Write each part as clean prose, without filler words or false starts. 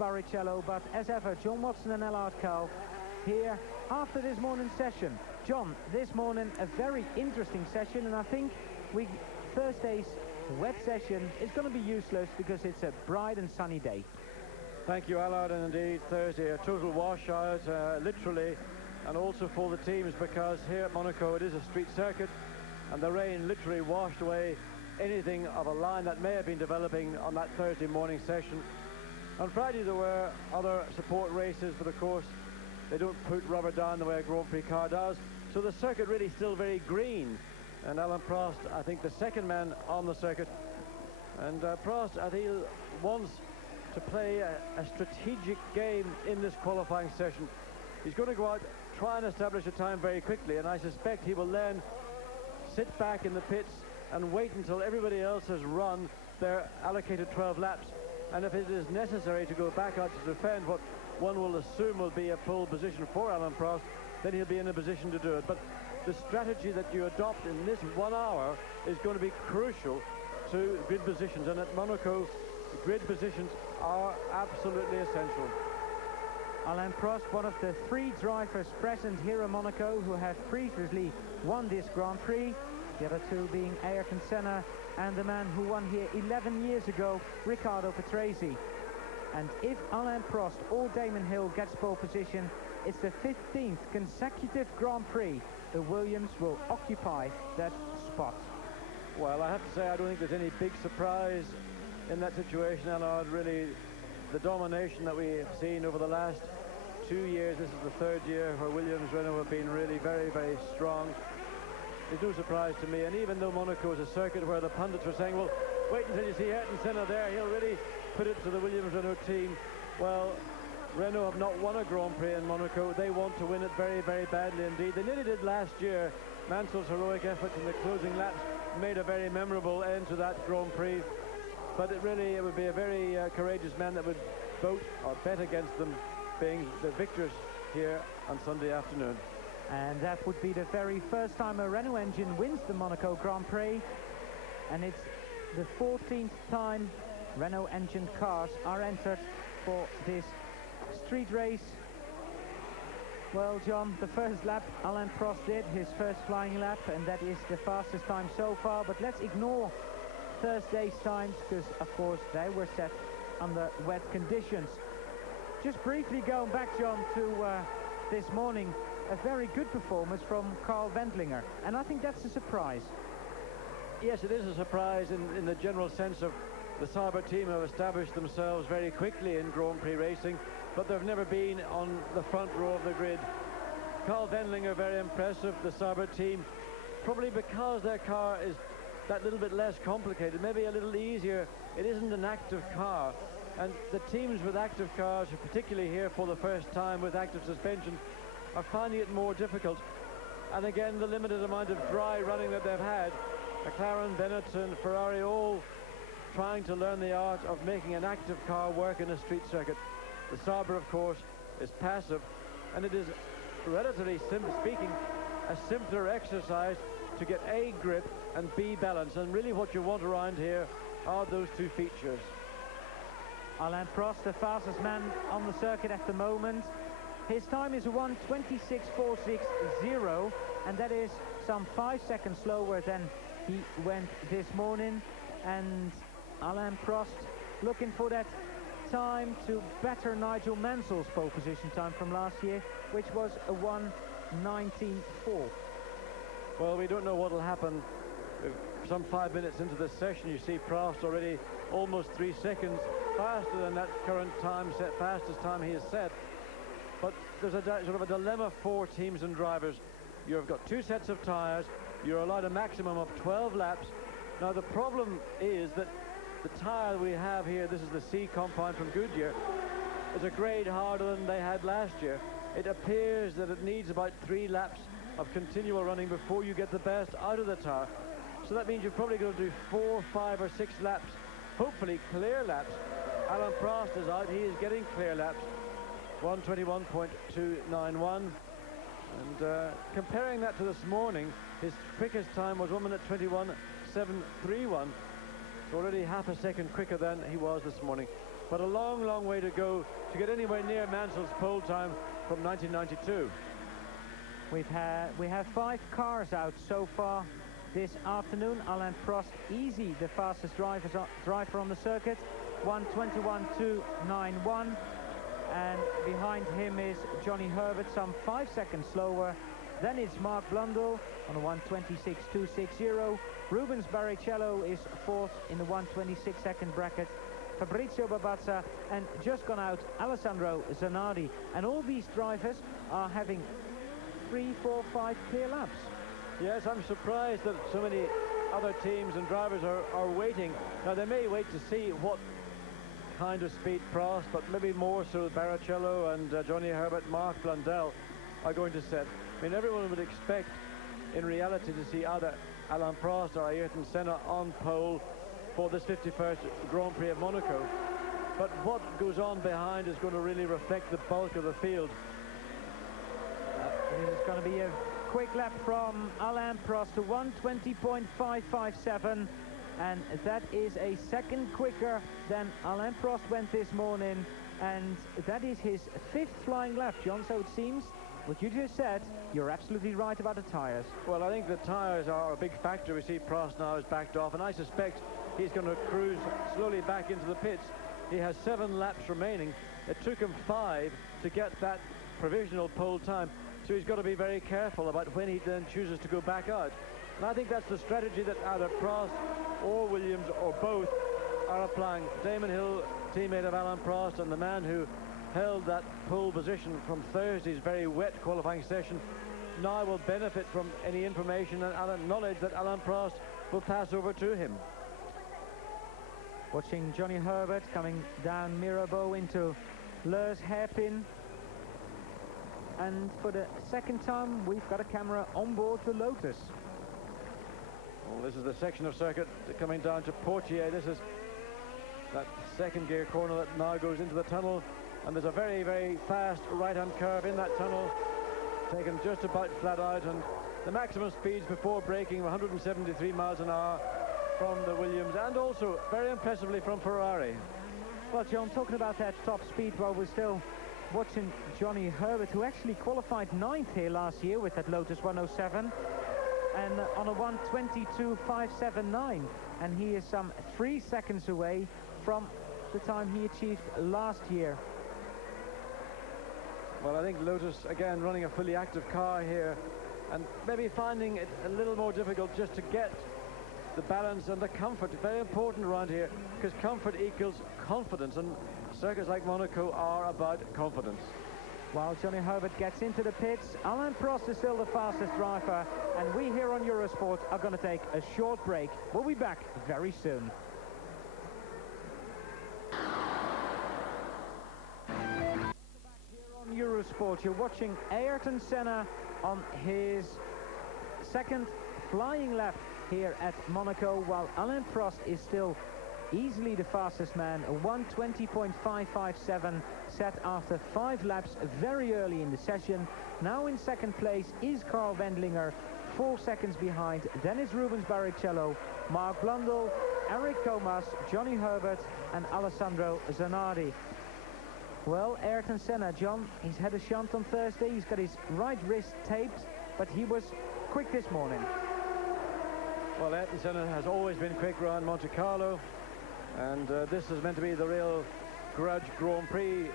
Barrichello, but as ever, John Watson and Allard Cowell here after this morning's session. John, this morning a very interesting session, and I think Thursday's wet session is going to be useless because it's a bright and sunny day. Thank you, Allard, and indeed Thursday a total washout, literally, and also for the teams, because here at Monaco it is a street circuit, and the rain literally washed away anything of a line that may have been developing on that Thursday morning session. On Friday there were other support races, but of course they don't put rubber down the way a Grand Prix car does, so the circuit really still very green. And Alain Prost, I think the second man on the circuit, and Prost, I think, wants to play a strategic game in this qualifying session. He's going to go out, try and establish a time very quickly, and I suspect he will then sit back in the pits and wait until everybody else has run their allocated 12 laps. And if it is necessary to go back out to defend what one will assume will be a pole position for Alain Prost, then he'll be in a position to do it. But the strategy that you adopt in this 1 hour is going to be crucial to grid positions. And at Monaco, grid positions are absolutely essential. Alain Prost, one of the 3 drivers present here in Monaco who have previously won this Grand Prix. The other 2 being Ayrton Senna and the man who won here 11 years ago, Riccardo Patrese. And if Alain Prost or Damon Hill gets pole position, it's the 15th consecutive Grand Prix the Williams will occupy that spot. Well, I have to say I don't think there's any big surprise in that situation, Allard. Really, the domination that we've seen over the last 2 years, this is the 3rd year where Williams Renault have been really very, very strong. There's no surprise to me, and even though Monaco is a circuit where the pundits were saying, well, wait until you see Ayrton Senna there, he'll really put it to the Williams Renault team. Well, Renault have not won a Grand Prix in Monaco. They want to win it very, very badly indeed. They nearly did last year. Mansell's heroic efforts in the closing laps made a very memorable end to that Grand Prix. But it would be a very courageous man that would vote or bet against them being the victors here on Sunday afternoon. And that would be the very first time a Renault engine wins the Monaco Grand Prix. And it's the 14th time Renault engine cars are entered for this street race. Well, John, the first lap Alain Prost did, his first flying lap, and that is the fastest time so far. But let's ignore Thursday's times, because of course they were set under wet conditions. Just briefly going back, John, to this morning, a very good performance from Carl Wendlinger, and I think that's a surprise. Yes, it is a surprise in the general sense of the Sauber team have established themselves very quickly in Grand Prix racing, but they've never been on the front row of the grid. Carl Wendlinger, very impressive. The Sauber team, probably because their car is that little bit less complicated, maybe a little easier. It isn't an active car, and the teams with active cars, particularly here for the first time with active suspension, are finding it more difficult. And again, the limited amount of dry running that they've had, McLaren, Benetton, Ferrari, all trying to learn the art of making an active car work in a street circuit. The Sauber, of course, is passive, and it is, relatively speaking, a simpler exercise to get A, grip, and B, balance. And really what you want around here are those 2 features. Alain Prost, the fastest man on the circuit at the moment. His time is 1:26.460, and that is some 5 seconds slower than he went this morning. And Alain Prost looking for that time to better Nigel Mansell's pole position time from last year, which was a 1:19.4. Well, we don't know what will happen. Some 5 minutes into this session, you see Prost already almost 3 seconds faster than that current time set, fastest time he has set. But there's a sort of a dilemma for teams and drivers. You've got 2 sets of tyres. You're allowed a maximum of 12 laps. Now the problem is that the tyre we have here, this is the C compound from Goodyear, is a grade harder than they had last year. It appears that it needs about 3 laps of continual running before you get the best out of the tyre. So that means you're probably going to do 4, 5 or 6 laps, hopefully clear laps. Alain Prost is out, he is getting clear laps, 1:21.291. And comparing that to this morning, his quickest time was 1:21.731. So already half a second quicker than he was this morning. but a long, long way to go to get anywhere near Mansell's pole time from 1992. We have 5 cars out so far this afternoon. Alain Prost, easy the fastest driver on the circuit, 1:21.291, and behind him is Johnny Herbert, some 5 seconds slower. Then it's Mark Blundell on a 1:26.260. Rubens Barrichello is 4th in the 1:26-second bracket. Fabrizio Babazza, and just gone out Alessandro Zanardi. And all these drivers are having 3, 4, 5 clear laps. Yes, I'm surprised that so many other teams and drivers are waiting. Now, they may wait to see what kind of speed Prost, but maybe more so Barrichello and Johnny Herbert, Mark Blundell are going to set. I mean, everyone would expect, in reality, to see either Alain Prost or Ayrton Senna on pole for this 51st Grand Prix of Monaco. But what goes on behind is going to really reflect the bulk of the field. This is going to be a quick lap from Alain Prost to 1:20.557, and that is a second quicker than Alain Prost went this morning, and that is his 5th flying lap, John. So it seems what you just said, you're absolutely right about the tyres. Well, I think the tyres are a big factor. We see Prost now is backed off, and I suspect he's going to cruise slowly back into the pits. He has 7 laps remaining. It took him 5 to get that provisional pole time, so he's got to be very careful about when he then chooses to go back out. And I think that's the strategy that either Prost or Williams or both are applying. Damon Hill, teammate of Alain Prost, and the man who held that pole position from Thursday's very wet qualifying session, now will benefit from any information and knowledge that Alain Prost will pass over to him. Watching Johnny Herbert coming down Mirabeau into Leurs hairpin. And for the second time, we've got a camera on board the Lotus. Well, this is the section of circuit coming down to Portier. This is that second gear corner that now goes into the tunnel. And there's a very, very fast right-hand curve in that tunnel, taken just about flat out. And the maximum speeds before braking, 173 miles an hour from the Williams, and also very impressively from Ferrari. Well, John, talking about that top speed, while we're still watching Johnny Herbert, who actually qualified 9th here last year with that Lotus 107, and on a 1:22.579, and he is some 3 seconds away from the time he achieved last year. Well, I think Lotus, again, running a fully active car here, and maybe finding it a little more difficult just to get the balance and the comfort. Very important around here, because comfort equals confidence, and circuits like Monaco are about confidence. While Johnny Herbert gets into the pits, Alain Prost is still the fastest driver, and we here on Eurosport are going to take a short break. We'll be back very soon. Eurosport, you're watching Ayrton Senna on his second flying lap here at Monaco, while Alain Prost is still easily the fastest man, a 1:20.557 set after 5 laps very early in the session. Now in second place is Carl Wendlinger, 4 seconds behind. Then is Rubens Barrichello, Mark Blundell, Eric Thomas, Johnny Herbert and Alessandro Zanardi. Well, Ayrton Senna, John, he's had a shunt on Thursday. He's got his right wrist taped, but he was quick this morning. Well, Ayrton Senna has always been quick around Monte Carlo, and this is meant to be the real grudge Grand Prix.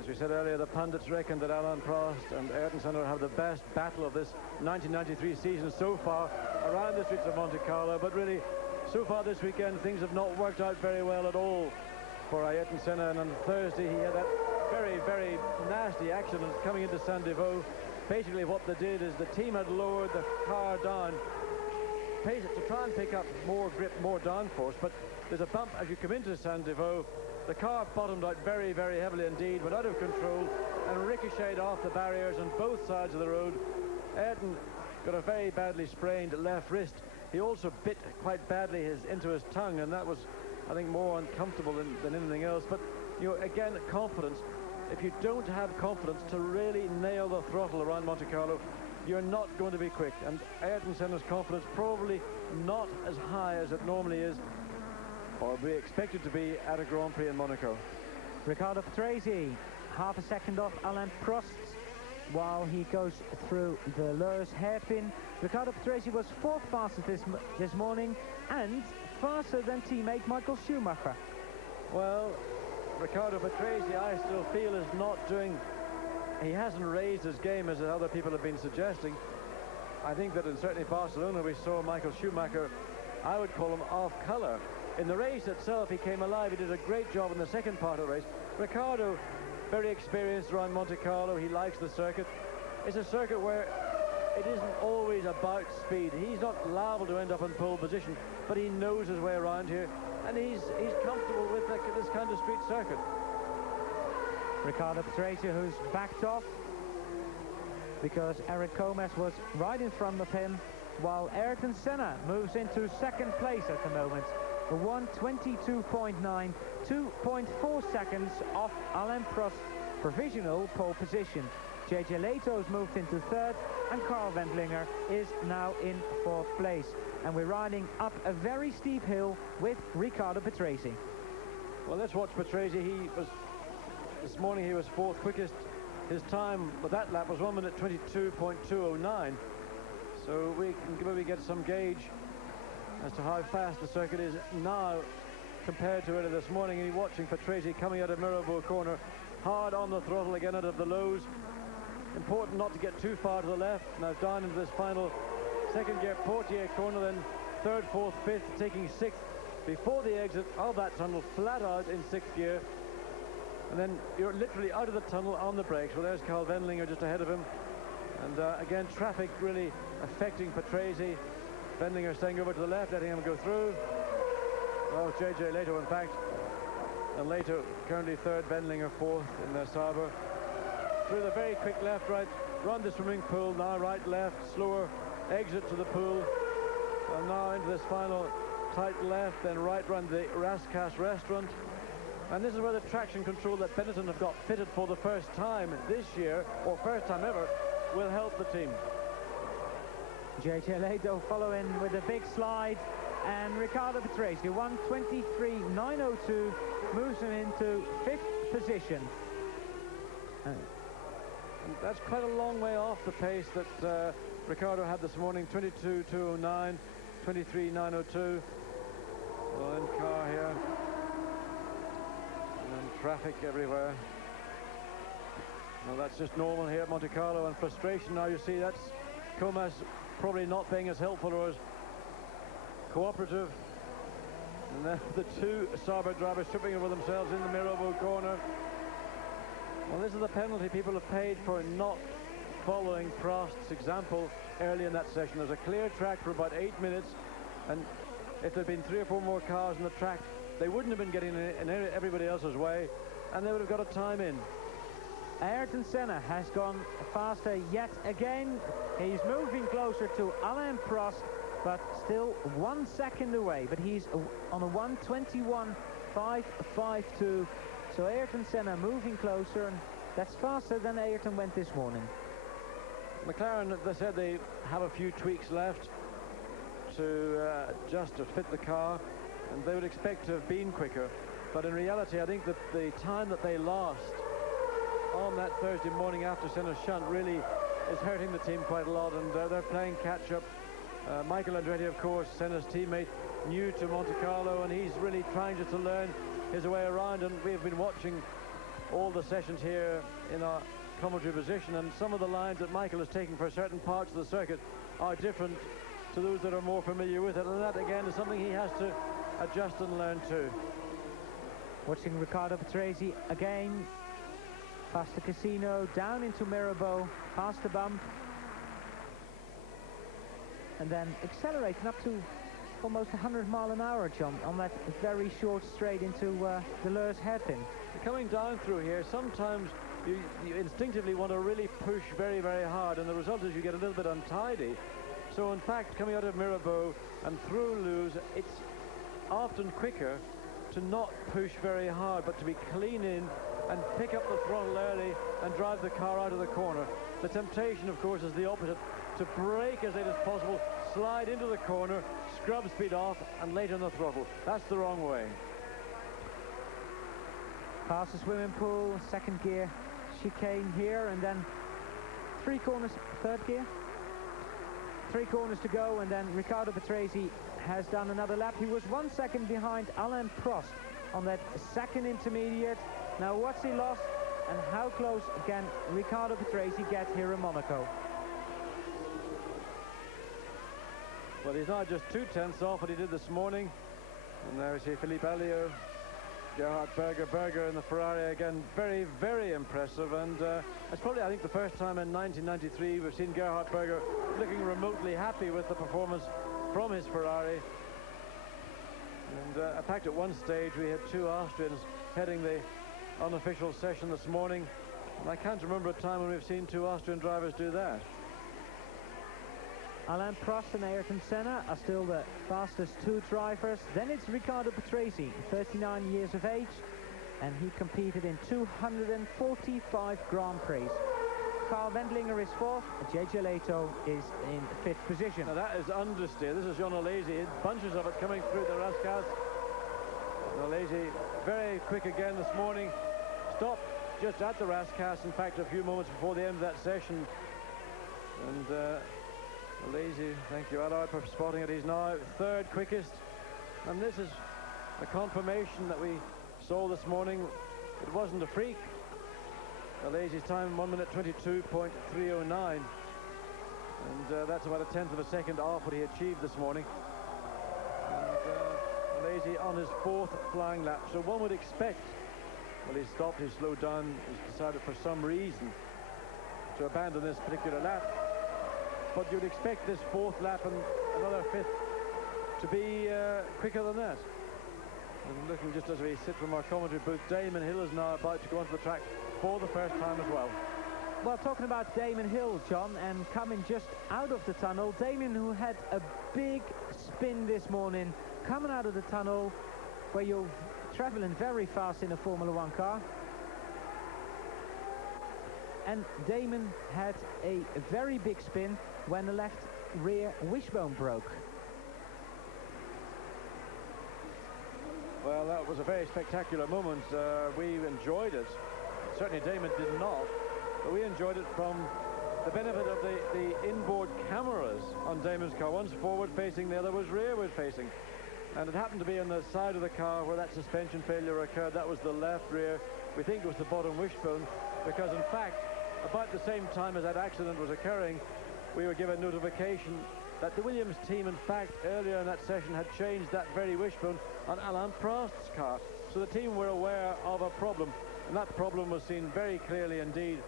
As we said earlier, the pundits reckon that Alain Prost and Ayrton Senna have the best battle of this 1993 season so far around the streets of Monte Carlo, but really, so far this weekend, things have not worked out very well at all for Ayrton Senna, and on Thursday he had that very, very nasty accident coming into Saint-Devoux. Basically what they did is the team had lowered the car down to try and pick up more grip, more downforce, but there's a bump as you come into Saint-Devoux. The car bottomed out very, very heavily indeed, went out of control and ricocheted off the barriers on both sides of the road. Ayrton got a very badly sprained left wrist. He also bit quite badly into his tongue, and that was, I think, more uncomfortable than anything else. But, you know, again, confidence. If you don't have confidence to really nail the throttle around Monte Carlo, you're not going to be quick. And Ayrton Senna's confidence probably not as high as it normally is. or be expected to be at a Grand Prix in Monaco. Riccardo Patrese, half a second off Alain Prost while he goes through the Leurs hairpin. Riccardo Patrese was fourth fastest this morning and faster than teammate Michael Schumacher. Well, Riccardo Patrese, I still feel, is not doing... He hasn't raised his game as other people have been suggesting. I think that in certainly Barcelona we saw Michael Schumacher, I would call him off colour. In the race itself, he came alive. He did a great job in the second part of the race. Riccardo, very experienced around Monte Carlo. He likes the circuit. It's a circuit where it isn't always about speed. He's not liable to end up in pole position, but he knows his way around here, and he's comfortable with this kind of street circuit. Riccardo Patrese, who's backed off because Eric Gomez was right in front of him, while Ayrton Senna moves into second place at the moment. A 1:22.9, 2.4 seconds off Alain Prost's provisional pole position. JJ Lehto's moved into third, and Carl Wendlinger is now in fourth place. And we're riding up a very steep hill with Riccardo Patrese. Well, let's watch Patrese. This morning he was fourth quickest. His time with that lap was 1:22.209. So we can maybe get some gauge as to how fast the circuit is now compared to earlier this morning. And you're watching Patrese coming out of Mirabeau corner, hard on the throttle again out of the lows. Important not to get too far to the left. Now down into this final second gear Portier corner, then third, fourth, fifth, taking sixth before the exit of that tunnel, flat out in sixth gear. And then you're literally out of the tunnel on the brakes. Well, there's Carl Wendlinger just ahead of him. And again, traffic really affecting Patrese. Wendlinger staying over to the left, letting him go through. Well, JJ Lehto, in fact. And Lehto currently third, Wendlinger fourth in the Sauber. Through the very quick left, right, round the swimming pool, now right, left, slower exit to the pool. And now into this final tight left, then right round the Rascasse restaurant. And this is where the traction control that Benetton have got fitted for the first time this year, or first time ever, will help the team. JJ Lehto following with a big slide, and Riccardo Patrese, 1:23.902, moves him into fifth position. And that's quite a long way off the pace that Riccardo had this morning, 22.209, 23.902. Well, in car here. And traffic everywhere. Well, that's just normal here at Monte Carlo, and frustration now. You see, that's Comas probably not being as helpful or as cooperative. And then the two Sauber drivers tripping over themselves in the Mirabeau corner. Well, this is the penalty people have paid for not following Prost's example early in that session. There's a clear track for about 8 minutes, and if there'd been 3 or 4 more cars on the track, they wouldn't have been getting in everybody else's way, and they would have got a time in. Ayrton Senna has gone faster yet again. He's moving closer to Alain Prost, but still 1 second away. But he's on a 1:21.552. So Ayrton Senna moving closer, and that's faster than Ayrton went this morning. McLaren, they said they have a few tweaks left to just to fit the car, and they would expect to have been quicker. But in reality, I think that the time that they lost on that Thursday morning after Senna's shunt really is hurting the team quite a lot, and they're playing catch-up. Michael Andretti, of course, Senna's teammate, new to Monte Carlo, and he's really trying just to learn his way around, and we've been watching all the sessions here in our commentary position, and some of the lines that Michael is taking for certain parts of the circuit are different to those that are more familiar with it, and that again is something he has to adjust and learn too. Watching Riccardo Patrese again, past the casino, down into Mirabeau, past the bump, and then accelerating up to almost 100-mile-an-hour jump on that very short straight into the Leurs hairpin. Coming down through here, sometimes you instinctively want to really push very, very hard, and the result is you get a little bit untidy. So in fact, coming out of Mirabeau and through Luz, it's often quicker to not push very hard, but to be clean in and pick up the throttle early and drive the car out of the corner. The temptation, of course, is the opposite, to brake as late as possible, slide into the corner, scrub speed off, and late on the throttle. That's the wrong way. Past the swimming pool, second gear chicane here, and then 3 corners, third gear. 3 corners to go, and then Riccardo Patrese has done another lap. He was 1 second behind Alain Prost on that second intermediate. Now what's he lost, and how close can Riccardo Patrese get here in Monaco? Well, he's now just 2/10 off what he did this morning. And there we see Philippe Alliot, Gerhard Berger in the Ferrari again. Very, very impressive. And it's probably, I think, the first time in 1993 we've seen Gerhard Berger looking remotely happy with the performance from his Ferrari. And in fact, at one stage we had 2 Austrians heading the unofficial session this morning. And I can't remember a time when we've seen 2 Austrian drivers do that. Alain Prost and Ayrton Senna are still the fastest 2 drivers. Then it's Riccardo Patrese, 39 years of age, and he competed in 245 Grand Prix. Carl Wendlinger is 4th, JJ Leto is in 5th position. Now that is understeer. This is John Alesi, bunches of it coming through the Rascasse. Alesi very quick again this morning, stopped just at the Rascasse, in fact a few moments before the end of that session. And Alesi, thank you Allard for spotting it. He's now 3rd quickest, and this is a confirmation that we saw this morning. It wasn't a freak. Alesi's time 1 minute 22.309, and that's about a 1/10 of a second off what he achieved this morning. And Alesi on his 4th flying lap, so one would expect, well, he stopped, he slowed down, he's decided for some reason to abandon this particular lap. But you'd expect this 4th lap and another 5th to be quicker than that. And looking just as we sit from our commentary booth, Damon Hill is now about to go onto the track for the first time as well. Well, talking about Damon Hill, John, and coming just out of the tunnel, Damon, who had a big spin this morning, coming out of the tunnel where you're traveling very fast in a Formula 1 car. And Damon had a very big spin when the left rear wishbone broke. Well, that was a very spectacular moment. We enjoyed it. Certainly Damon did not, but we enjoyed it from the benefit of the inboard cameras on Damon's car. One's forward facing, the other was rearward facing. And it happened to be on the side of the car where that suspension failure occurred. That was the left rear. We think it was the bottom wishbone, because in fact, about the same time as that accident was occurring, we were given notification that the Williams team, in fact, earlier in that session had changed that very wishbone on Alain Prost's car. So the team were aware of a problem, and that problem was seen very clearly indeed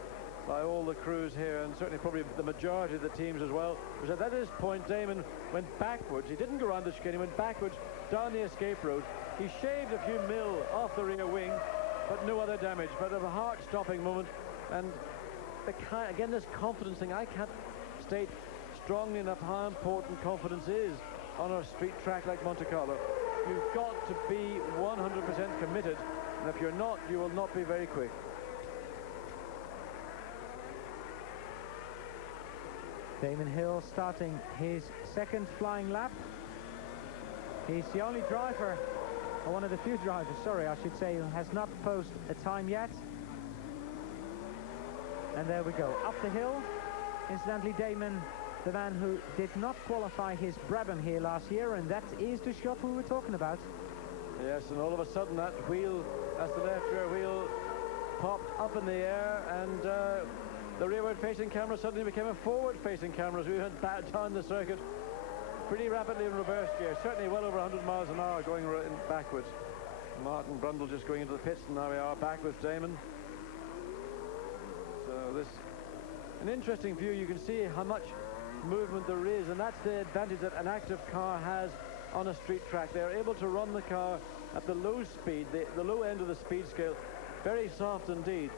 by all the crews here, and certainly probably the majority of the teams as well. Because at this point, Damon went backwards. He didn't go around the chicane, he went backwards down the escape road. He shaved a few mil off the rear wing, but no other damage. But of a heart-stopping moment, and again, this confidence thing, I can't state strongly enough how important confidence is on a street track like Monte Carlo. You've got to be 100% committed, and if you're not, you will not be very quick. Damon Hill starting his 2nd flying lap. He's the only driver, or one of the few drivers, sorry, I should say, who has not posted a time yet. And there we go, up the hill. Incidentally, Damon, the man who did not qualify his Brabham here last year, and that is the shot we were talking about. Yes, and all of a sudden that wheel, that's the left rear wheel, popped up in the air, and the rearward-facing camera suddenly became a forward-facing camera as we went back down the circuit pretty rapidly in reverse gear, certainly well over 100 miles an hour going backwards. Martin Brundle just going into the pits, and now we are back with Damon. So this, an interesting view. You can see how much movement there is, and that's the advantage that an active car has on a street track. They're able to run the car at the low speed, the low end of the speed scale, very soft indeed.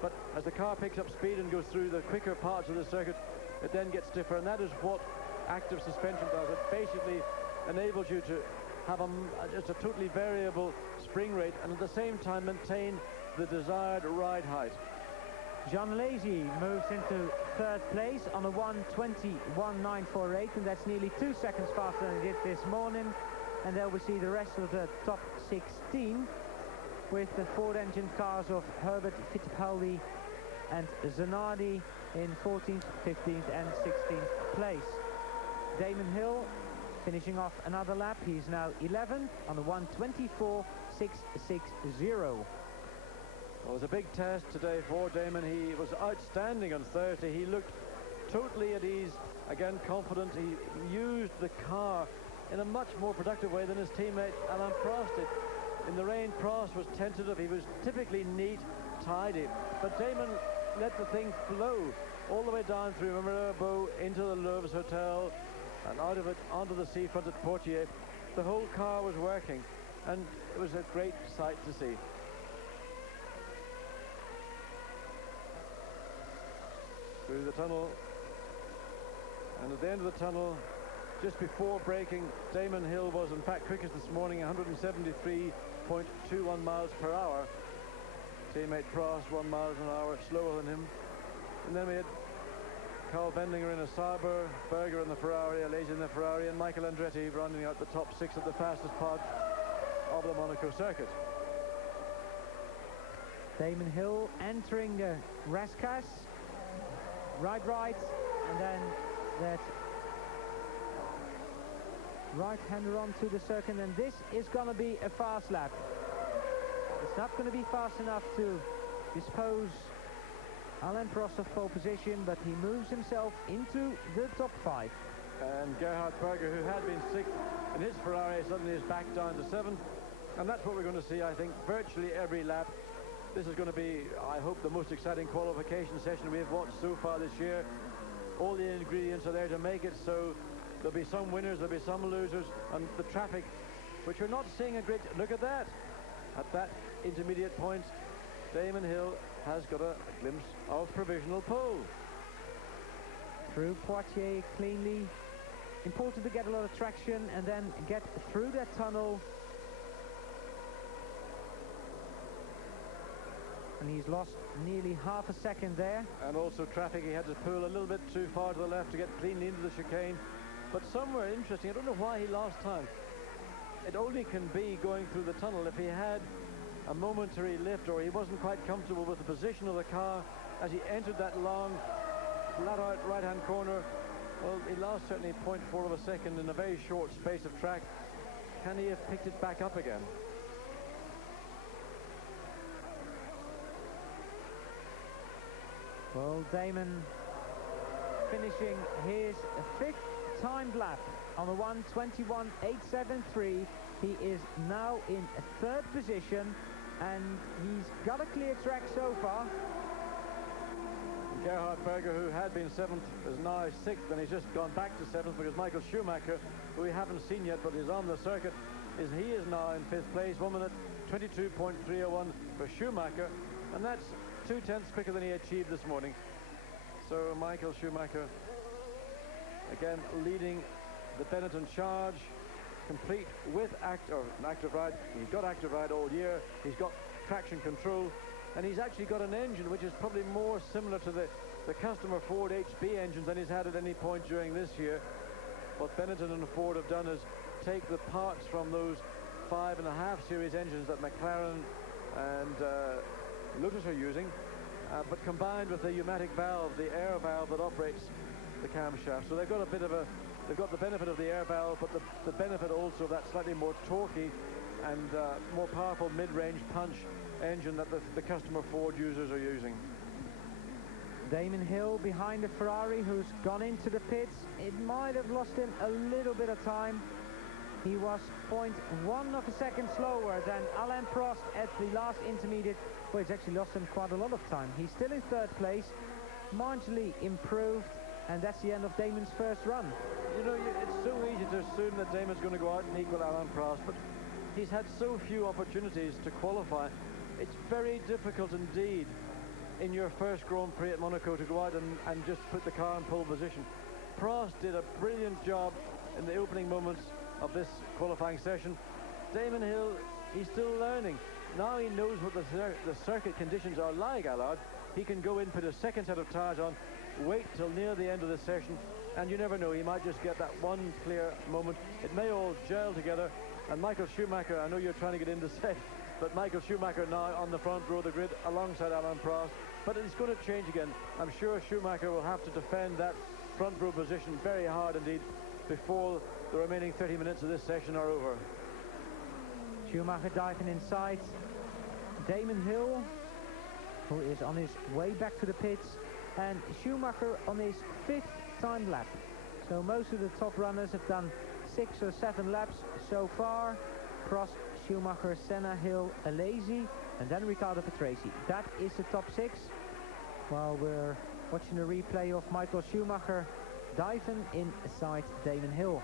But as the car picks up speed and goes through the quicker parts of the circuit, it then gets stiffer, and that is what active suspension does. It basically enables you to have just a totally variable spring rate, and at the same time maintain the desired ride height. John Lazy moves into third place on a 1:21.948, and that's nearly 2 seconds faster than he did this morning. And there we see the rest of the top 16 with the Ford-engine cars of Herbert, Fittipaldi and Zanardi in 14th, 15th and 16th place. Damon Hill finishing off another lap. He's now 11th on a 1:24.660. Well, it was a big test today for Damon. He was outstanding on Thursday. He looked totally at ease, again confident. He used the car in a much more productive way than his teammate Alain Prost did. In the rain, Prost was tentative. He was typically neat, tidy. But Damon let the thing flow all the way down through Mirabeau into the Louvre's Hotel and out of it onto the seafront at Poitiers. The whole car was working, and it was a great sight to see. Through the tunnel, and at the end of the tunnel, just before braking, Damon Hill was in fact quickest this morning, 173.21 miles per hour. Teammate Prost 1 mile an hour slower than him. And then we had Carl Bendinger in a Sauber, Berger in the Ferrari, Alesi in the Ferrari, and Michael Andretti rounding out the top 6 of the fastest pod of the Monaco circuit. Damon Hill entering Rascasse, right, and then that right-hander onto the circuit, and this is going to be a fast lap. It's not going to be fast enough to dispose Alain Prost of pole position, but he moves himself into the top 5. And Gerhard Berger, who had been 6th in his Ferrari, suddenly is back down to 7th. And that's what we're going to see, I think, virtually every lap. This is going to be, I hope, the most exciting qualification session we have watched so far this year. All the ingredients are there to make it so. There'll be some winners, there'll be some losers, and the traffic, which we're not seeing a great... Look at that! At that intermediate point, Damon Hill has got a glimpse of provisional pole. Through Poitiers cleanly. Important to get a lot of traction and then get through that tunnel. And he's lost nearly half a second there. And also traffic, he had to pull a little bit too far to the left to get cleanly into the chicane. But somewhere interesting, I don't know why he lost time. It only can be going through the tunnel. If he had a momentary lift or he wasn't quite comfortable with the position of the car as he entered that long, flat-out right-hand corner, well, he lost certainly 0.4 of a second in a very short space of track. Can he have picked it back up again? Well, Damon finishing his 5th timed lap on the 1:21.873. He is now in 3rd position, and he's got a clear track so far. Gerhard Berger, who had been 7th, is now 6th, and he's just gone back to 7th because Michael Schumacher, who we haven't seen yet but is on the circuit, he is now in 5th place. 1 minute 22.301 for Schumacher, and that's 0.2 quicker than he achieved this morning. So Michael Schumacher again leading the Benetton charge, complete with active ride. He's got active ride all year. He's got traction control, and he's actually got an engine which is probably more similar to the customer Ford HB engines than he's had at any point during this year. What Benetton and Ford have done is take the parts from those 5.5 series engines that McLaren and Lotus are using, but combined with the pneumatic valve, the air valve that operates the camshaft. So they've got they've got the benefit of the air valve, but the benefit also of that slightly more torquey and more powerful mid-range punch engine that the customer Ford users are using. Damon Hill behind the Ferrari, who's gone into the pits. It might have lost him a little bit of time. He was 0.1 of a second slower than Alain Prost at the last intermediate. Well, it's actually lost him quite a lot of time. He's still in 3rd place, marginally improved, and that's the end of Damon's first run. You know, it's so easy to assume that Damon's going to go out and equal Alain Prost, but he's had so few opportunities to qualify. It's very difficult indeed in your first Grand Prix at Monaco to go out and just put the car in pole position. Prost did a brilliant job in the opening moments of this qualifying session. Damon Hill, he's still learning. now he knows what the circuit conditions are like, Allard. He can go in, put a second set of tyres on, wait till near the end of the session, and you never know, he might just get that one clear moment. It may all gel together, and Michael Schumacher, I know you're trying to get in to say, but Michael Schumacher now on the front row of the grid alongside Alain Prost, but it's going to change again. I'm sure Schumacher will have to defend that front row position very hard indeed before the remaining 30 minutes of this session are over. Schumacher diving inside. Damon Hill, who is on his way back to the pits, and Schumacher on his 5th time lap. So most of the top runners have done 6 or 7 laps so far. Prost, Schumacher, Senna, Hill, Alesi, and then Riccardo Patrese. That is the top 6. While we're watching a replay of Michael Schumacher diving inside Damon Hill.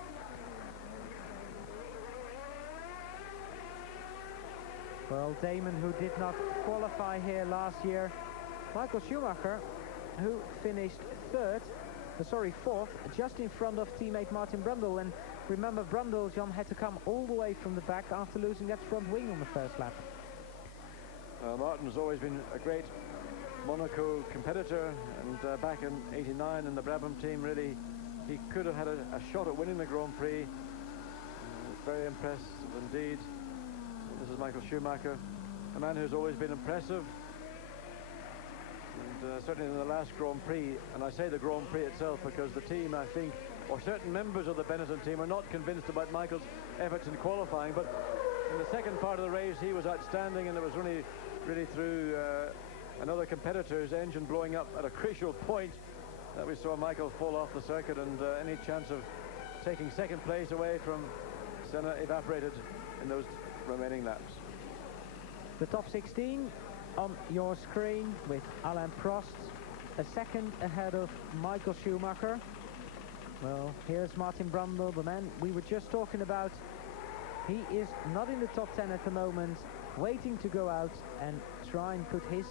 Well, Damon, who did not qualify here last year. Michael Schumacher, who finished 4th, just in front of teammate Martin Brundle. And remember, Brundle, John, had to come all the way from the back after losing that front wing on the first lap. Martin's always been a great Monaco competitor, and back in '89 in the Brabham team, really, he could have had a shot at winning the Grand Prix. Very impressive indeed. This is Michael Schumacher, a man who's always been impressive, and certainly in the last Grand Prix, and I say the Grand Prix itself because the team, I think, or certain members of the Benetton team are not convinced about Michael's efforts in qualifying, but in the second part of the race he was outstanding, and it was really through another competitor's engine blowing up at a crucial point that we saw Michael fall off the circuit, and any chance of taking second place away from Senna evaporated in those remaining laps. The top 16 on your screen with Alain Prost a second ahead of Michael Schumacher. Well, here's Martin Brundle, the man we were just talking about. He is not in the top 10 at the moment, waiting to go out and try and put his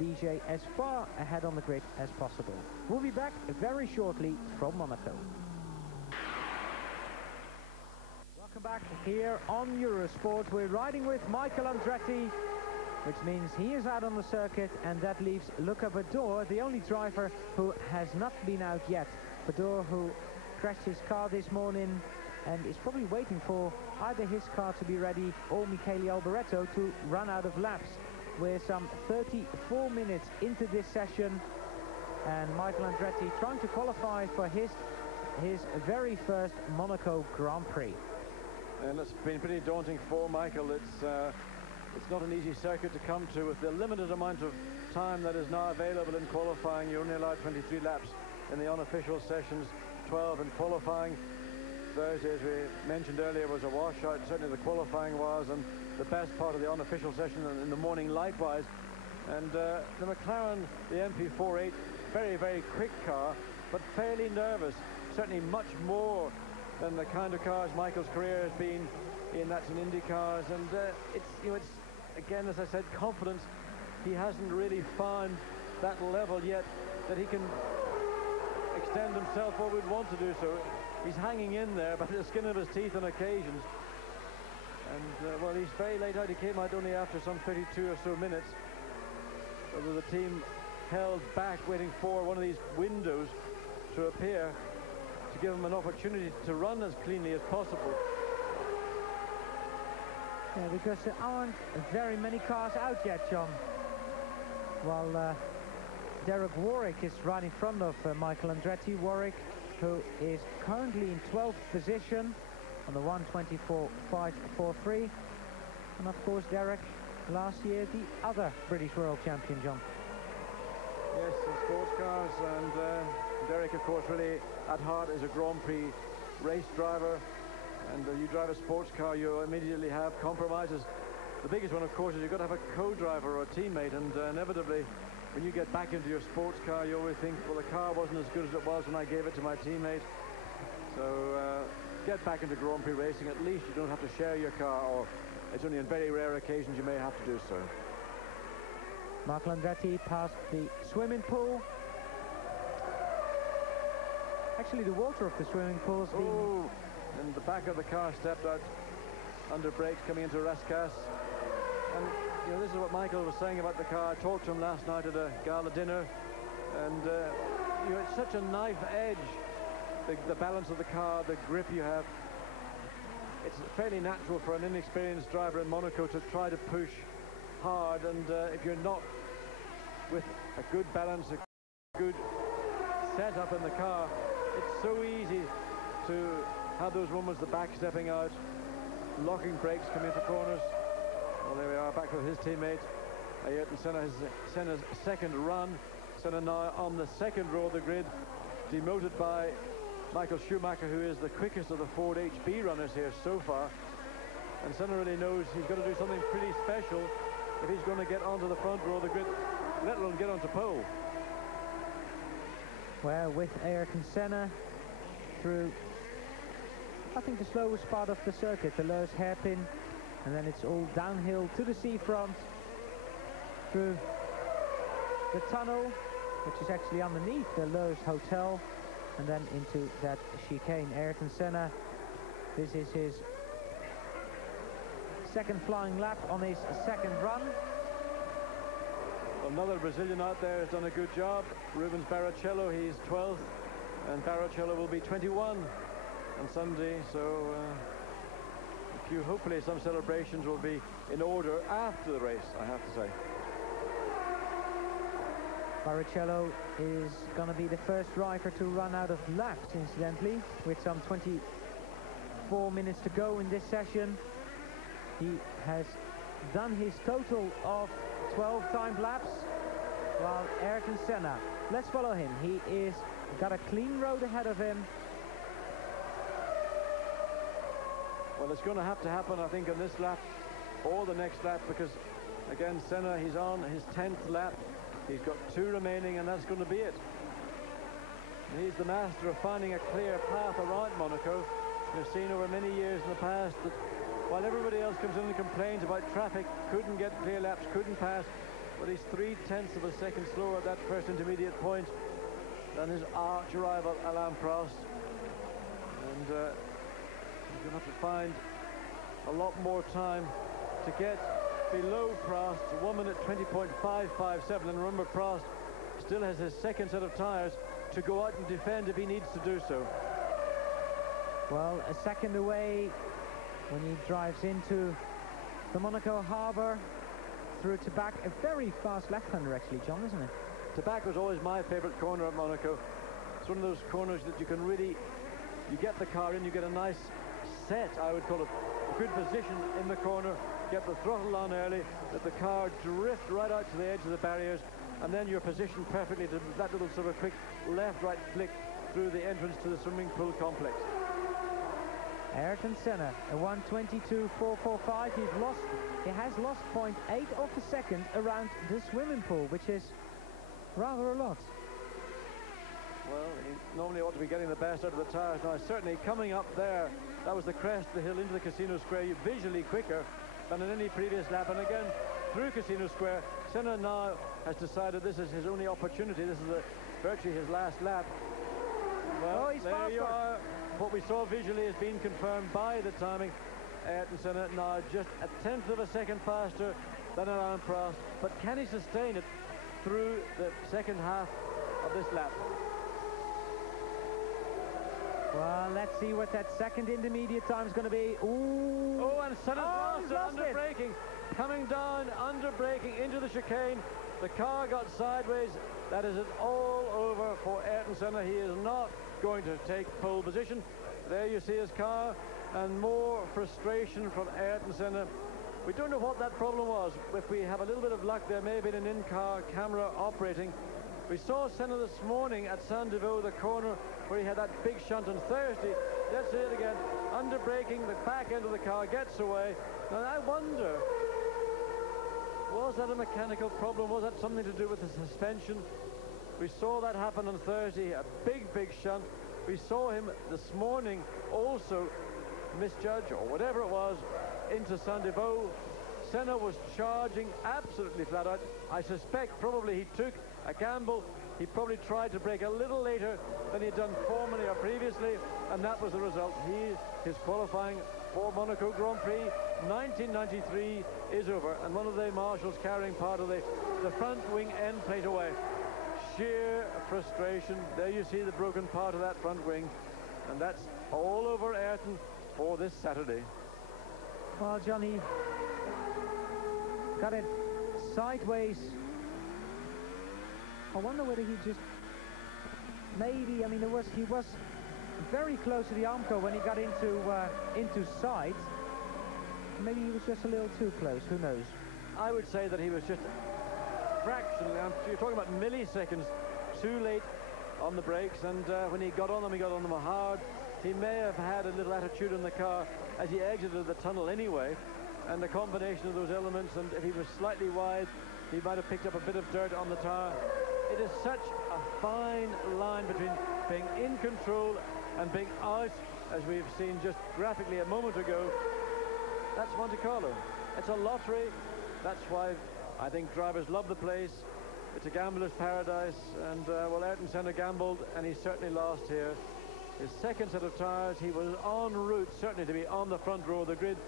DJ as far ahead on the grid as possible. We'll be back very shortly from Monaco. Welcome back here on Eurosport. We're riding with Michael Andretti, which means he is out on the circuit, and that leaves Luca Badoer, the only driver who has not been out yet. Badoer, who crashed his car this morning and is probably waiting for either his car to be ready or Michele Alboreto to run out of laps. We're some 34 minutes into this session, and Michael Andretti trying to qualify for his very first Monaco Grand Prix. And it's been pretty daunting for Michael. It's not an easy circuit to come to with the limited amount of time that is now available in qualifying. You're only allowed 23 laps in the unofficial sessions, 12 in qualifying. Thursday, as we mentioned earlier, was a washout. Certainly the qualifying was, and the best part of the unofficial session in the morning likewise. And the McLaren, the MP48, very, very quick car, but fairly nervous. Certainly much more than the kind of cars Michael's career has been in. That's in Indy cars, and it's again, as I said, confidence. He hasn't really found that level yet that he can extend himself or would want to do so. He's hanging in there by the skin of his teeth on occasions, and well, he's very late out. He came out only after some 32 or so minutes, although the team held back waiting for one of these windows to appear to give him an opportunity to run as cleanly as possible. Yeah, because there aren't very many cars out yet, John. While Derek Warwick is right in front of Michael Andretti. Warwick, who is currently in 12th position on the 1:24.543. And of course, Derek, last year, the other British World Champion, John. Yes, in sports cars, and Derek, of course, really at heart is a Grand Prix race driver, and you drive a sports car, you immediately have compromises. The biggest one, of course, is you've got to have a co-driver or a teammate, and inevitably, when you get back into your sports car, you always think, well, the car wasn't as good as it was when I gave it to my teammate. So get back into Grand Prix racing. At least you don't have to share your car, or it's only on very rare occasions you may have to do so. Michael Andretti past the swimming pool. Actually, the water of the swimming pool has been... And the back of the car stepped out under brakes coming into Rascasse. And you know, this is what Michael was saying about the car. I talked to him last night at a gala dinner, and you know, it's such a knife edge, the balance of the car, the grip you have. It's fairly natural for an inexperienced driver in Monaco to try to push hard, and if you're not with a good balance, a good setup in the car, it's so easy to have those moments, the back stepping out, locking brakes coming into corners. Well, there we are, back with his teammate. Ayrton Senna's second run. Senna now on the second row of the grid, demoted by Michael Schumacher, who is the quickest of the Ford HB runners here so far. And Senna really knows he's got to do something pretty special if he's going to get onto the front row of the grid, let alone get onto pole. Well, with Ayrton Senna through, I think, the slowest part of the circuit, the lowest hairpin, and then it's all downhill to the seafront, through the tunnel, which is actually underneath the lowest hotel, and then into that chicane. Ayrton Senna, this is his second flying lap on his second run. Another Brazilian out there has done a good job. Rubens Barrichello, he's 12th, and Barrichello will be 21 on Sunday, so hopefully some celebrations will be in order after the race, I have to say. Barrichello is going to be the first driver to run out of laps, incidentally, with some 24 minutes to go in this session. He has done his total of 12 timed laps, while Ayrton Senna, let's follow him. He is got a clean road ahead of him. Well, it's going to have to happen, I think, on this lap or the next lap, because again, Senna, he's on his 10th lap. He's got 2 remaining, and that's going to be it. He's the master of finding a clear path around Monaco. We've seen over many years in the past that while everybody else comes in and complains about traffic, couldn't get clear laps, couldn't pass, but he's 0.3 of a second slower at that first intermediate point than his arch rival Alain Prost. And he's going to have to find a lot more time to get below Prost, 1 minute 20.557, and remember, Prost still has his second set of tyres to go out and defend if he needs to do so. Well, a second away when he drives into the Monaco harbour through Tabac, a very fast left-hander actually, John, isn't it? Tabac was always my favourite corner at Monaco. It's one of those corners that you can really, you get the car in, you get a nice set, I would call it, a good position in the corner, get the throttle on early, let the car drift right out to the edge of the barriers, and then you're positioned perfectly to that little sort of quick left-right flick through the entrance to the swimming pool complex. Ayrton Senna, a 1:22.445. He has lost 0.8 of a second around the swimming pool, which is rather a lot. Well, he normally ought to be getting the best out of the tyres now. Certainly coming up there, that was the crest of the hill into the Casino Square, visually quicker than in any previous lap. And again, through Casino Square, Senna now has decided this is his only opportunity. This is virtually his last lap. Well, he's there faster. You are. What we saw visually has been confirmed by the timing. Ayrton Senna now just 1/10 of a second faster than Alain Prost. But can he sustain it through the second half of this lap? Well, let's see what that second intermediate time is going to be. Ooh. Oh, and Senna's lost it, lost under braking. Coming down, under braking into the chicane. The car got sideways. That is it all over for Ayrton Senna. He is not going to take pole position. There you see his car, and more frustration from Ayrton Senna. We don't know what that problem was. If we have a little bit of luck, there may have been an in-car camera operating. We saw Senna this morning at Saint-Devoux, the corner where he had that big shunt on Thursday. Let's see it again. Under braking, the back end of the car gets away. Now I wonder, was that a mechanical problem? Was that something to do with the suspension? We saw that happen on Thursday, a big shunt. We saw him this morning also misjudge, or whatever it was, into Saint-Devoux. Senna was charging absolutely flat out. I suspect probably he took a gamble. He probably tried to brake a little later than he'd done formerly or previously, and that was the result. His qualifying for Monaco Grand Prix 1993 is over, and one of the marshals carrying part of the front wing end plate away. Sheer frustration. There you see the broken part of that front wing, and that's all over Ayrton for this Saturday. Well, Johnny got it sideways. I wonder whether he just maybe, I mean, he was very close to the Armco when he got into sight. Maybe he was just a little too close, who knows? I would say that he was just fractionally, you're talking about milliseconds, too late on the brakes, and when he got on them hard. He may have had a little attitude in the car as he exited the tunnel anyway, and the combination of those elements, and if he was slightly wide, he might have picked up a bit of dirt on the tire. It is such a fine line between being in control and being out, as we've seen just graphically a moment ago. That's Monte Carlo. It's a lottery. That's why I think drivers love the place. It's a gambler's paradise, and well, Ayrton Senna gambled, and he certainly lost here. His second set of tyres, he was en route certainly to be on the front row of the grid,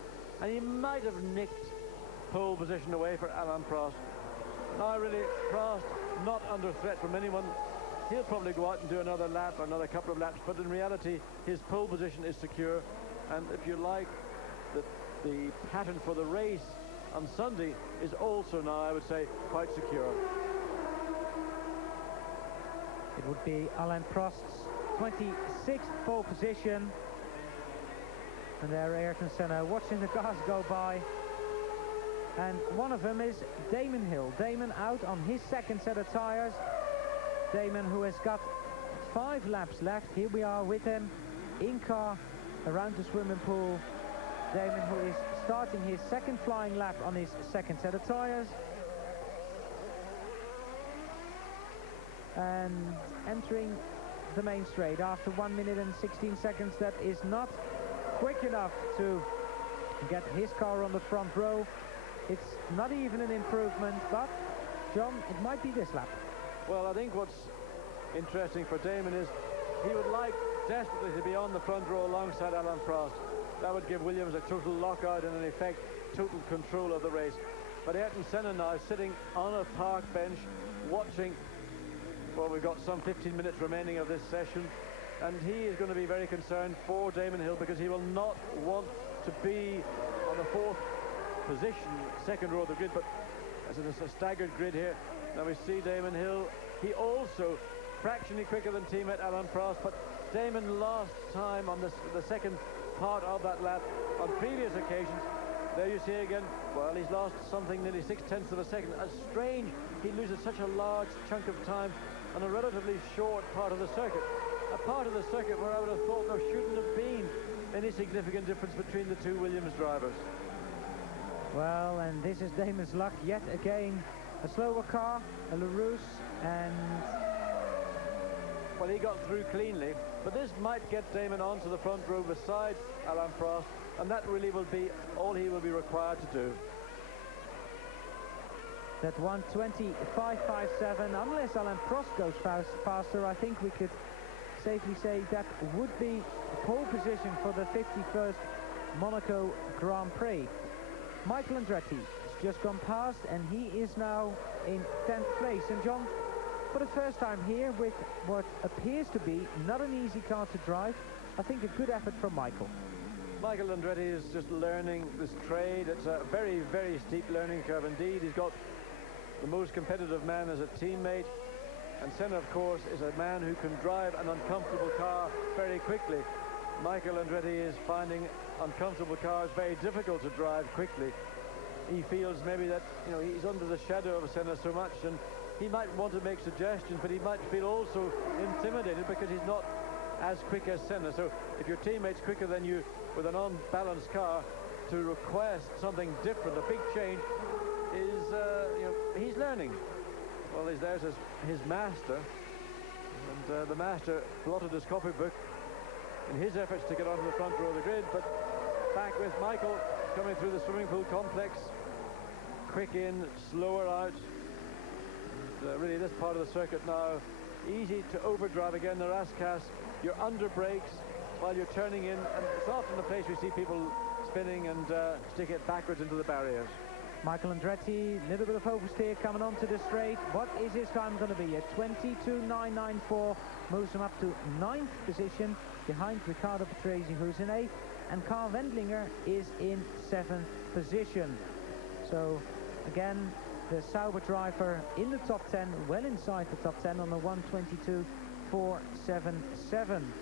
and he might have nicked pole position away for Alain Prost. Now really, Prost not under threat from anyone. He'll probably go out and do another lap or another couple of laps, but in reality his pole position is secure, and if you like, the pattern for the race on Sunday is also now, I would say, quite secure. It would be Alain Prost's 26th pole position, and there Ayrton Senna watching the cars go by, and one of them is Damon Hill. Damon out on his second set of tires. Damon, who has got 5 laps left. Here we are with him in car around the swimming pool. Damon, who is starting his second flying lap on his second set of tires, and entering the main straight after 1 minute and 16 seconds. That is not quick enough to get his car on the front row. It's not even an improvement, but John, it might be this lap. Well, I think what's interesting for Damon is he would like desperately to be on the front row alongside Alain Prost. That would give Williams a total lockout and in effect total control of the race. But Ayrton Senna now sitting on a park bench watching. Well, we've got some 15 minutes remaining of this session, and he is going to be very concerned for Damon Hill, because he will not want to be on the 4th position, second row of the grid, but as it is a staggered grid here. Now we see Damon Hill. He also fractionally quicker than teammate Alain Prost, but Damon lost time on the second part of that lap on previous occasions. There you see again, well, he's lost something nearly 0.6 of a second. As strange, he loses such a large chunk of time on a relatively short part of the circuit. A part of the circuit where I would have thought there shouldn't have been any significant difference between the two Williams drivers. Well, and this is Damon's luck yet again. A slower car, a LaRousse, and... Well, he got through cleanly, but this might get Damon onto the front row beside Alain Prost, and that really will be all he will be required to do. That 1:25.57, unless Alain Prost goes faster, I think we could safely say that would be pole position for the 51st Monaco Grand Prix. Michael Andretti has just gone past, and he is now in 10th place. And John, for the first time here with what appears to be not an easy car to drive, I think a good effort from Michael. Michael Andretti is just learning this trade. It's a very, very steep learning curve indeed. He's got the most competitive man as a teammate, and Senna, of course, is a man who can drive an uncomfortable car very quickly. Michael Andretti is finding uncomfortable cars very difficult to drive quickly. He feels maybe that, you know, he's under the shadow of Senna so much, and he might want to make suggestions, but he might feel also intimidated because he's not as quick as Senna. So if your teammate's quicker than you with an unbalanced car, to request something different, a big change, is, you know, he's learning. Well, there's his master, and the master blotted his copybook in his efforts to get onto the front row of the grid. But back with Michael coming through the swimming pool complex, quick in, slower out. And, really, this part of the circuit now easy to overdrive again. The Rascasse, you're under brakes while you're turning in, and it's often the place we see people spinning and stick it backwards into the barriers. Michael Andretti, a little bit of oversteer coming onto the straight. What is his time going to be? A 22.994 moves him up to 9th position behind Riccardo Patrese, who's in 8th, and Carl Wendlinger is in 7th position. So again, the Sauber driver in the top 10, well inside the top 10 on a 1:22.477.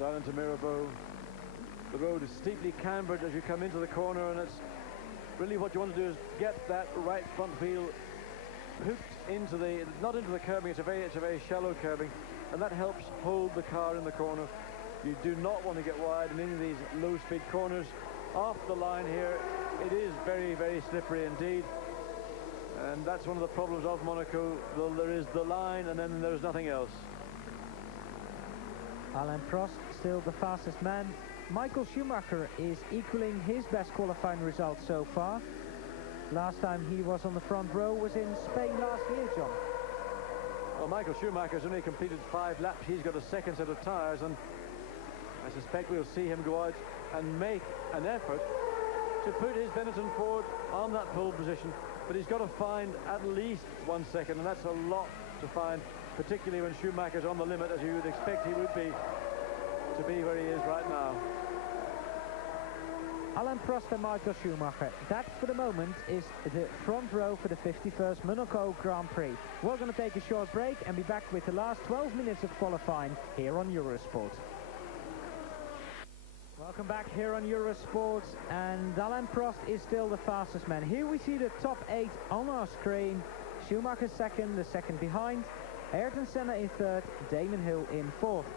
Down into Mirabeau. The road is steeply cambered as you come into the corner, and it's really what you want to do is get that right front wheel hooked into the, not into the curbing, it's a very shallow curbing, and that helps hold the car in the corner. You do not want to get wide in any of these low-speed corners. Off the line here, it is very, very slippery indeed, and that's one of the problems of Monaco. There is the line, and then there's nothing else. Alain Prost still the fastest man. Michael Schumacher is equaling his best qualifying results so far. Last time he was on the front row was in Spain last year, John. Well, Michael Schumacher's only completed 5 laps. He's got a second set of tyres, and I suspect we'll see him go out and make an effort to put his Benetton Ford on that pole position. But he's got to find at least 1 second, and that's a lot to find, particularly when Schumacher's on the limit, as you would expect he would be, to be where he is right now. Alain Prost and Michael Schumacher. That, for the moment, is the front row for the 51st Monaco Grand Prix. We're going to take a short break and be back with the last 12 minutes of qualifying here on Eurosport. Welcome back here on Eurosport, and Alain Prost is still the fastest man. Here we see the top 8 on our screen. Schumacher second, the second behind. Ayrton Senna in 3rd, Damon Hill in 4th.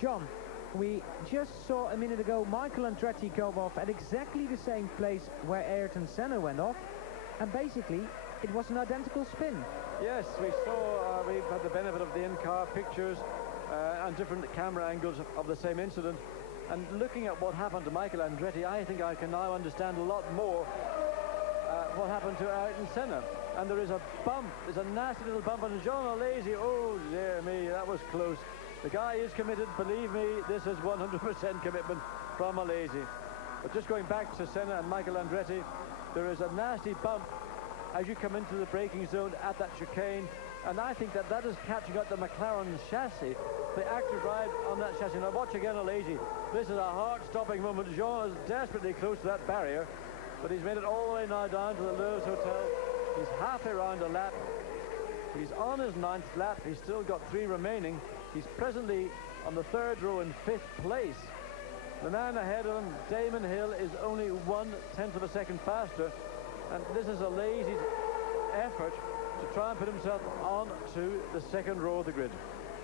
John, we just saw a minute ago Michael Andretti go off at exactly the same place where Ayrton Senna went off, and basically it was an identical spin. Yes, we saw, we've had the benefit of the in-car pictures and different camera angles of the same incident, and looking at what happened to Michael Andretti, I think I can now understand a lot more what happened to Ayrton Senna. And there is a bump, there's a nasty little bump on Jean Alesi. Oh dear me, that was close. The guy is committed, believe me, this is 100% commitment from Alesi. But just going back to Senna and Michael Andretti, there is a nasty bump as you come into the braking zone at that chicane, and I think that that is catching up the McLaren chassis, the active ride on that chassis. Now watch again Alesi. This is a heart-stopping moment. Jean is desperately close to that barrier, but he's made it all the way now down to the Lewis Hotel. He's halfway around a lap. He's on his 9th lap. He's still got 3 remaining. He's presently on the 3rd row in 5th place. The man ahead of him, Damon Hill, is only 1/10 of a second faster, and this is Alesi's effort to try and put himself onto the 2nd row of the grid.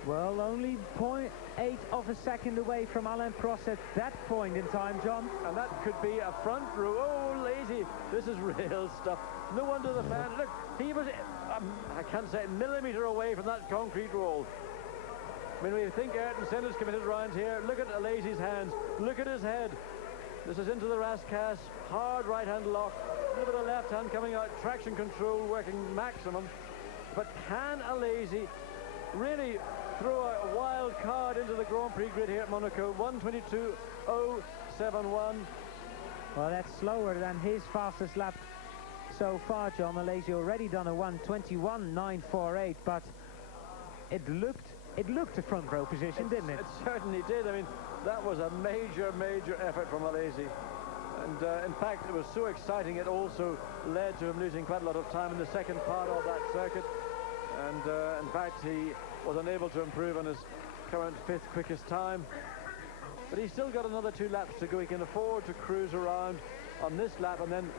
Well, only 0.8 of a second away from Alain Prost at that point in time, John. And that could be a front row. Oh, Alesi, this is real stuff. No wonder the fan, look, he was, I can't say, a millimetre away from that concrete wall. I mean, we think Ayrton Senna's committed around here. Look at Alesi's hands. Look at his head. This is into the Rascasse. Hard right-hand lock. A little bit of left hand coming out. Traction control working maximum. But can Alesi really throw a wild card into the Grand Prix grid here at Monaco? 1:22.071. Well, that's slower than his fastest lap so far, John. Alesi already done a 1:21.948, but it looked a front row position, didn't it? It certainly did. I mean, that was a major effort from Alesi. And in fact, it was so exciting, it also led to him losing quite a lot of time in the second part of that circuit. And in fact, he was unable to improve on his current 5th quickest time. But he's still got another 2 laps to go. He can afford to cruise around on this lap, and then,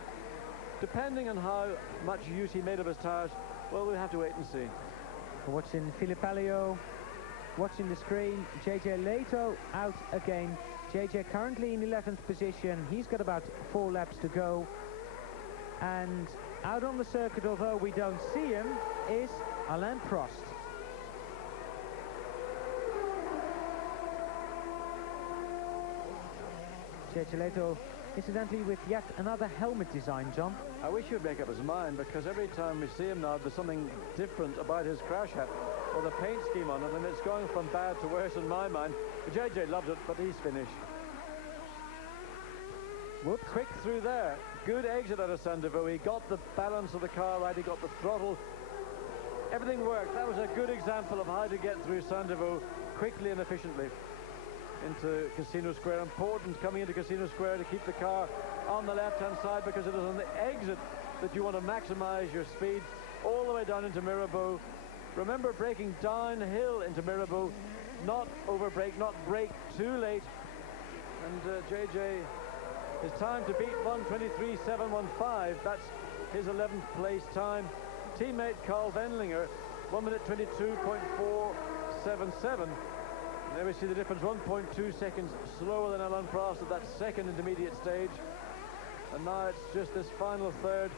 depending on how much use he made of his tyres, well, we'll have to wait and see. Watching Philippe Alliot, watching the screen, JJ Leto out again. JJ currently in 11th position. He's got about 4 laps to go. And out on the circuit, although we don't see him, is Alain Prost. JJ Leto incidentally with yet another helmet design, John. I wish he'd make up his mind, because every time we see him now, there's something different about his crash hat or the paint scheme on it, and it's going from bad to worse in my mind. JJ loves it, but he's finished. Whoop, quick through there. Good exit out of Sandoval. He got the balance of the car right, he got the throttle. Everything worked. That was a good example of how to get through Sandoval quickly and efficiently into Casino Square. Important coming into Casino Square to keep the car on the left-hand side, because it is on the exit that you want to maximize your speed all the way down into Mirabeau. Remember, braking downhill into Mirabeau, not overbrake, not brake too late. And JJ, his time to beat 1:23.715. That's his 11th place time. Teammate Carl Wendlinger, 1:22.477. There we see the difference, 1.2 seconds slower than Alain Prost at that second intermediate stage. And now it's just this final third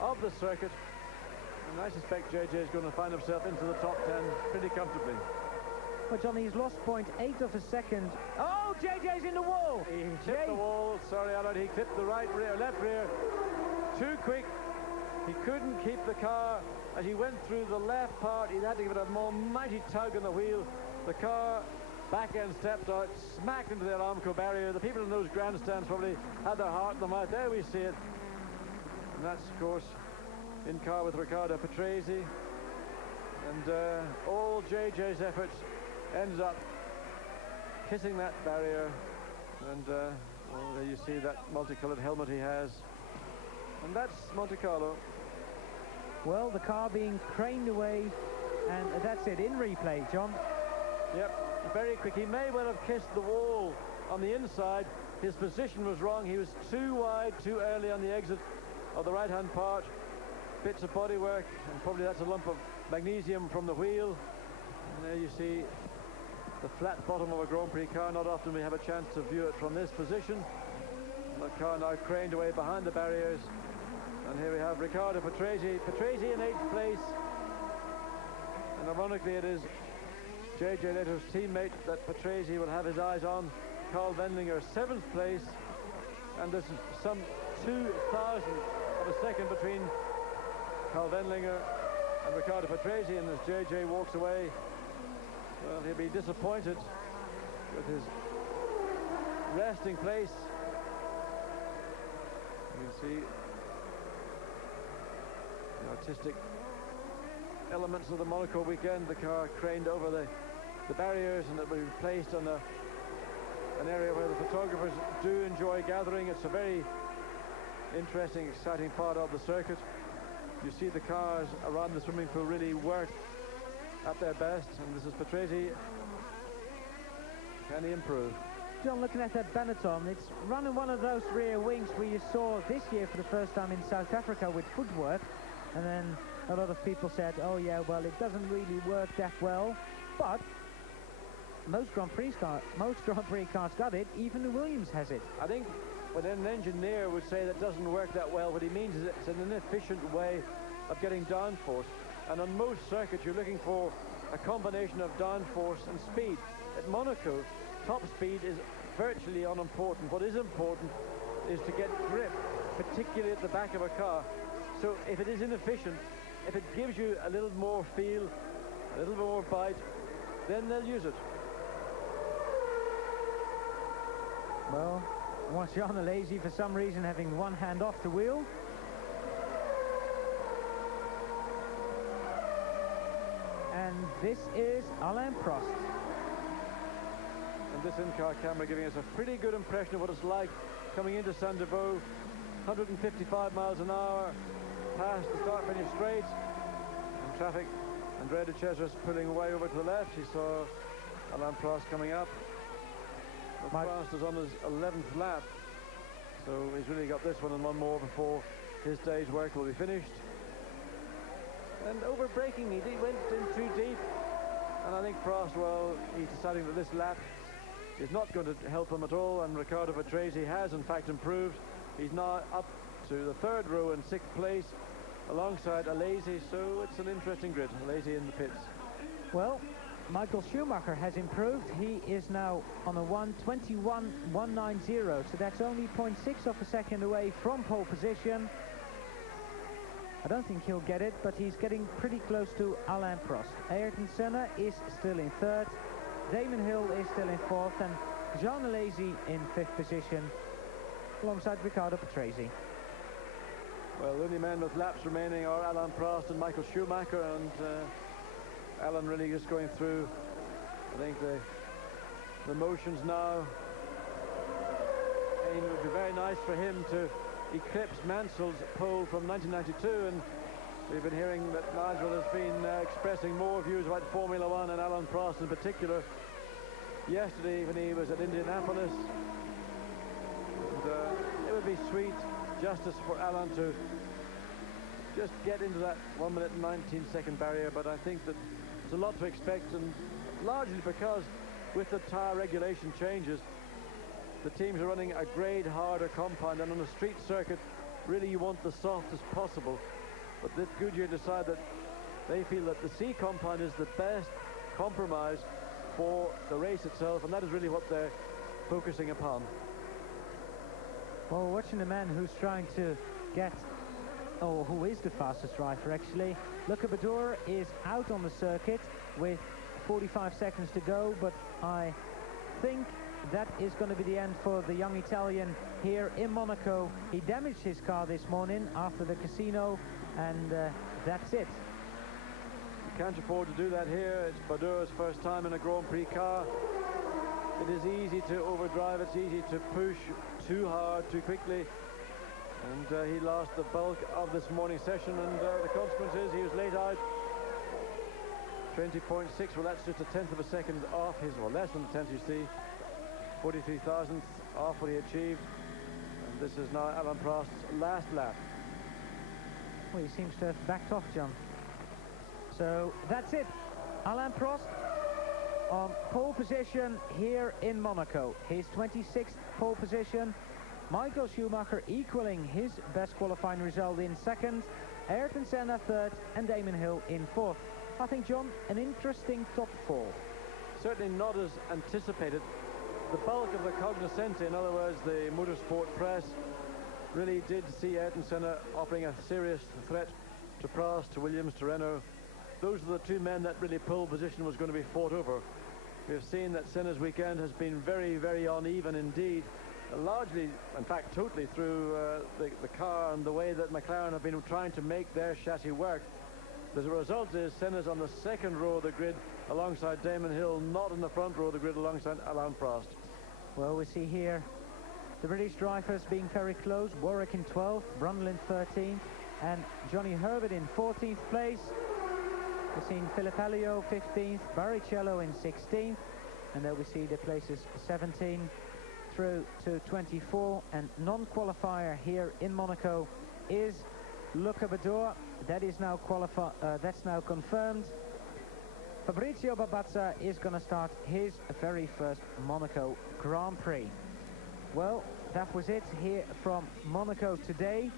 of the circuit. And I suspect JJ is going to find himself into the top 10 pretty comfortably. Well, Johnny, he's lost 0.8 of a second. Oh, JJ's in the wall! He clipped the wall. Sorry, Alan, he clipped the right rear, left rear. Too quick. He couldn't keep the car. As he went through the left part, he had to give it a more mighty tug on the wheel. The car back end stepped out, smacked into the Aramco barrier. The people in those grandstands probably had their heart in their mouth. There we see it. And that's, of course, in car with Riccardo Patrese. And all JJ's efforts ended up kissing that barrier. And well, there you see that multicolored helmet he has. And that's Monte Carlo. Well, the car being craned away, and that's it, in replay, John. Yep, very quick. He may well have kissed the wall on the inside. His position was wrong. He was too wide, too early on the exit of the right-hand part. Bits of bodywork, and probably that's a lump of magnesium from the wheel. And there you see the flat bottom of a Grand Prix car. Not often we have a chance to view it from this position. The car now craned away behind the barriers. And here we have Riccardo Patrese. Patrese in 8th place. And ironically, it is JJ Lehto's teammate that Patrese will have his eyes on. Carl Wendlinger, 7th place. And there's some 2,000 of a second between Carl Wendlinger and Riccardo Patrese. And as JJ walks away, well, he'll be disappointed with his resting place. You can see the artistic elements of the Monaco weekend. The car craned over the barriers, and it will be placed on an area where the photographers do enjoy gathering. It's a very interesting, exciting part of the circuit. You see the cars around the swimming pool really work at their best, and this is Patrese. Can he improve? John, looking at that Benetton, it's running one of those rear wings we saw this year for the first time in South Africa with footwork. And then a lot of people said, oh yeah, well, it doesn't really work that well. But most Grand Prix cars got it. Even the Williams has it. I think when an engineer would say that doesn't work that well, what he means is it's an inefficient way of getting downforce. And on most circuits, you're looking for a combination of downforce and speed. At Monaco, top speed is virtually unimportant. What is important is to get grip, particularly at the back of a car. So if it is inefficient, if it gives you a little more feel, a little more bite, then they'll use it. Well, Jean Alesi, for some reason, having one hand off the wheel. And this is Alain Prost. And this in-car camera giving us a pretty good impression of what it's like coming into Sandoval. 155 miles an hour past the start-finish straight. And traffic. Andrea de Cesaris pulling way over to the left. He saw Alain Prost coming up. But Prost is on his 11th lap. So he's really got this one and one more before his day's work will be finished. And over-braking, he went in too deep. And I think Prost, well, he's deciding that this lap is not going to help him at all. And Riccardo Patrese has, in fact, improved. He's now up to the 3rd row in 6th place alongside Alesi. So it's an interesting grid. Alesi in the pits. Well, Michael Schumacher has improved. He is now on a 1:21.190, so that's only 0.6 of a second away from pole position. I don't think he'll get it, but he's getting pretty close to Alain Prost. Ayrton Senna is still in third, Damon Hill is still in fourth, and Jean Alesi in fifth position, alongside Riccardo Patrese. Well, the only men with laps remaining are Alain Prost and Michael Schumacher, and Alain really just going through, I think, the motions now. And it would be very nice for him to eclipse Mansell's pole from 1992, and we've been hearing that Nigel has been expressing more views about Formula One and Alain Prost in particular yesterday when he was at Indianapolis. And it would be sweet justice for Alain to just get into that 1 minute and 19 second barrier, but I think that it's a lot to expect, and largely because with the tyre regulation changes, the teams are running a grade harder compound, and on a street circuit really you want the softest possible. But this Goodyear decided that they feel that the C compound is the best compromise for the race itself, and that is really what they're focusing upon. Well, we're watching a man who's trying to get, or who is the fastest driver actually. Luca Badoer is out on the circuit with 45 seconds to go, but I think that is going to be the end for the young Italian here in Monaco. He damaged his car this morning after the casino, and that's it. You can't afford to do that here. It's Badoer's first time in a Grand Prix car. It is easy to overdrive, it's easy to push too hard, too quickly. And he lost the bulk of this morning session, and the consequence is he was late out. 20.6, well, that's just a tenth of a second off his, well, less than a tenth, you see. 43 thousandths off what he achieved. And this is now Alain Prost's last lap. Well, he seems to have backed off, John. So that's it. Alain Prost on pole position here in Monaco. His 26th pole position. Michael Schumacher equaling his best qualifying result in second. Ayrton Senna third, and Damon Hill in fourth. I think, John, an interesting top four. Certainly not as anticipated. The bulk of the cognoscenti, in other words, the motorsport press, really did see Ayrton Senna offering a serious threat to Prost, to Williams, to Renault. Those are the two men that really pole position was going to be fought over. We have seen that Senna's weekend has been very, very uneven indeed, largely, in fact, totally through the car and the way that McLaren have been trying to make their chassis work. The result is Senna's on the second row of the grid alongside Damon Hill, not in the front row of the grid alongside Alain Prost. Well, we see here the British drivers being very close. Warwick in 12th, Brundle in 13th, and Johnny Herbert in 14th place. We've seen Philip Alliot 15th, Barrichello in 16th, and there we see the places 17 through to 24, and non-qualifier here in Monaco is Luca Badoer. That is now that's now confirmed. Fabrizio Babazza is going to start his very first Monaco Grand Prix. Well, that was it here from Monaco today.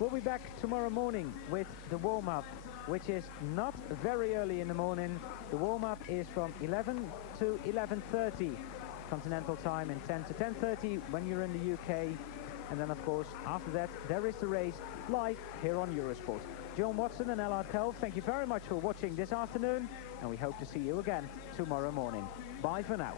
We'll be back tomorrow morning with the warm-up, which is not very early in the morning. The warm-up is from 11 to 11:30 continental time, and 10 to 10:30 when you're in the UK. And then, of course, after that, there is the race live here on Eurosport. John Watson and Allard Kelf, thank you very much for watching this afternoon, and we hope to see you again tomorrow morning. Bye for now.